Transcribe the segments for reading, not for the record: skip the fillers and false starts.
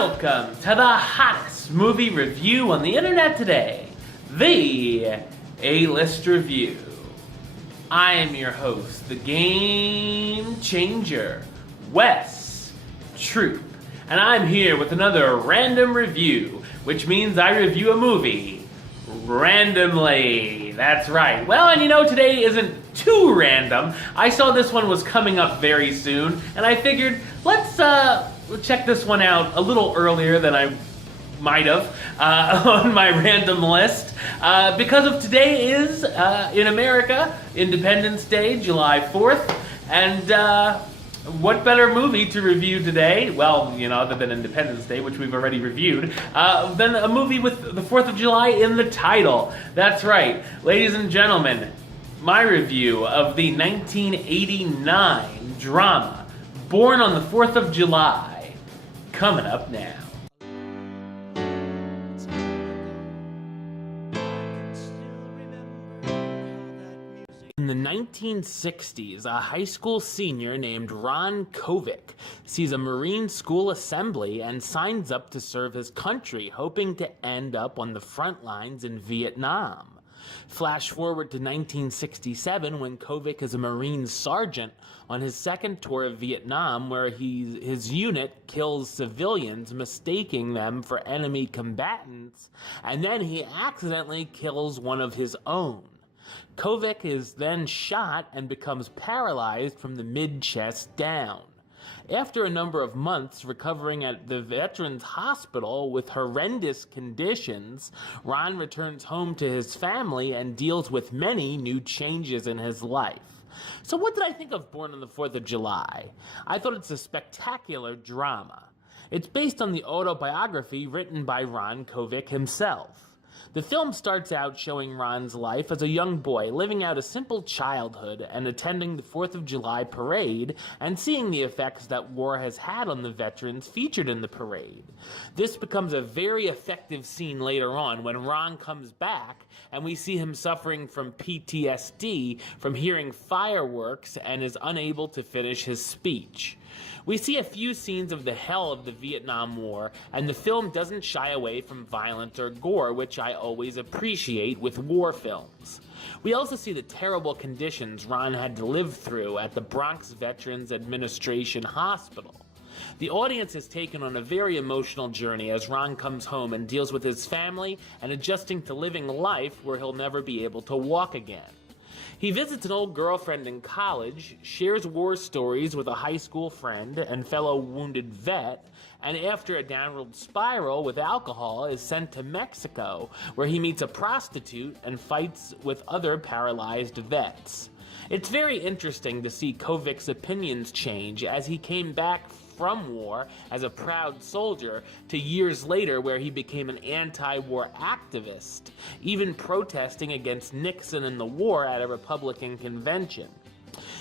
Welcome to the hottest movie review on the internet today, the A-List Review. I am your host, the Game Changer, Wes Troop, and I'm here with another random review, which means I review a movie randomly. That's right. Well, and you know, today isn't too random. I saw this one was coming up very soon, and I figured let's check this one out a little earlier than I might have on my random list because of today is in America Independence Day, July 4th, and what better movie to review today, well, you know, other than Independence Day, which we've already reviewed, than a movie with the 4th of July in the title. That's right, ladies and gentlemen, my review of the 1989 drama Born on the 4th of July, coming up now. In the 1960s, a high school senior named Ron Kovic sees a Marine school assembly and signs up to serve his country, hoping to end up on the front lines in Vietnam. Flash forward to 1967 when Kovic is a Marine sergeant on his second tour of Vietnam, where his unit kills civilians, mistaking them for enemy combatants, and then he accidentally kills one of his own. Kovic is then shot and becomes paralyzed from the mid-chest down. After a number of months recovering at the Veterans Hospital with horrendous conditions, Ron returns home to his family and deals with many new changes in his life. So what did I think of Born on the 4th of July? I thought it's a spectacular drama. It's based on the autobiography written by Ron Kovic himself. The film starts out showing Ron's life as a young boy, living out a simple childhood and attending the 4th of July parade and seeing the effects that war has had on the veterans featured in the parade. This becomes a very effective scene later on when Ron comes back and we see him suffering from PTSD from hearing fireworks and is unable to finish his speech. We see a few scenes of the hell of the Vietnam War, and the film doesn't shy away from violence or gore, which I always appreciate with war films. We also see the terrible conditions Ron had to live through at the Bronx Veterans Administration Hospital. The audience is taken on a very emotional journey as Ron comes home and deals with his family and adjusting to living life where he'll never be able to walk again. He visits an old girlfriend in college, shares war stories with a high school friend and fellow wounded vet, and after a downward spiral with alcohol is sent to Mexico, where he meets a prostitute and fights with other paralyzed vets. It's very interesting to see Kovic's opinions change as he came back from war as a proud soldier to years later where he became an anti-war activist, even protesting against Nixon and the war at a Republican convention.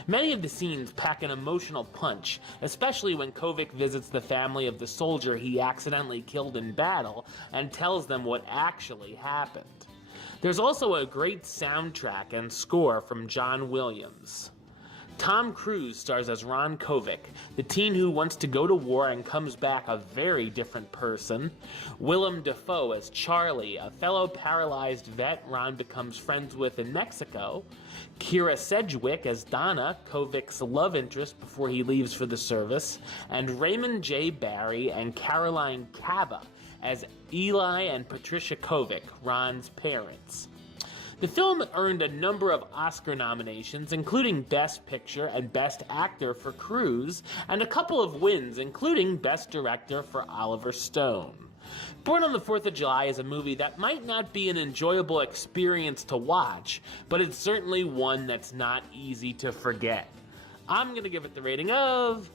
Many of the scenes pack an emotional punch, especially when Kovic visits the family of the soldier he accidentally killed in battle and tells them what actually happened. There's also a great soundtrack and score from John Williams. Tom Cruise stars as Ron Kovic, the teen who wants to go to war and comes back a very different person. Willem Dafoe as Charlie, a fellow paralyzed vet Ron becomes friends with in Mexico. Kira Sedgwick as Donna, Kovic's love interest before he leaves for the service. And Raymond J. Barry and Caroline Kaba as Eli and Patricia Kovic, Ron's parents. The film earned a number of Oscar nominations, including Best Picture and Best Actor for Cruise, and a couple of wins, including Best Director for Oliver Stone. Born on the 4th of July is a movie that might not be an enjoyable experience to watch, but it's certainly one that's not easy to forget. I'm going to give it the rating of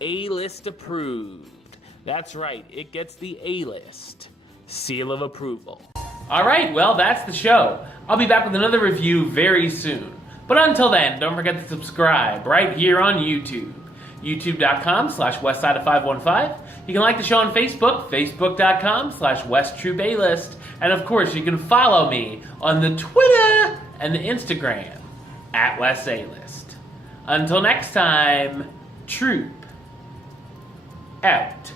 A-List approved. That's right, it gets the A-List seal of approval. Alright, well, that's the show. I'll be back with another review very soon. But until then, don't forget to subscribe right here on YouTube. YouTube.com/Westside515. You can like the show on Facebook, Facebook.com/WestTrueBaylist. And of course, you can follow me on the Twitter and the Instagram @WestAList. Until next time, Troop out.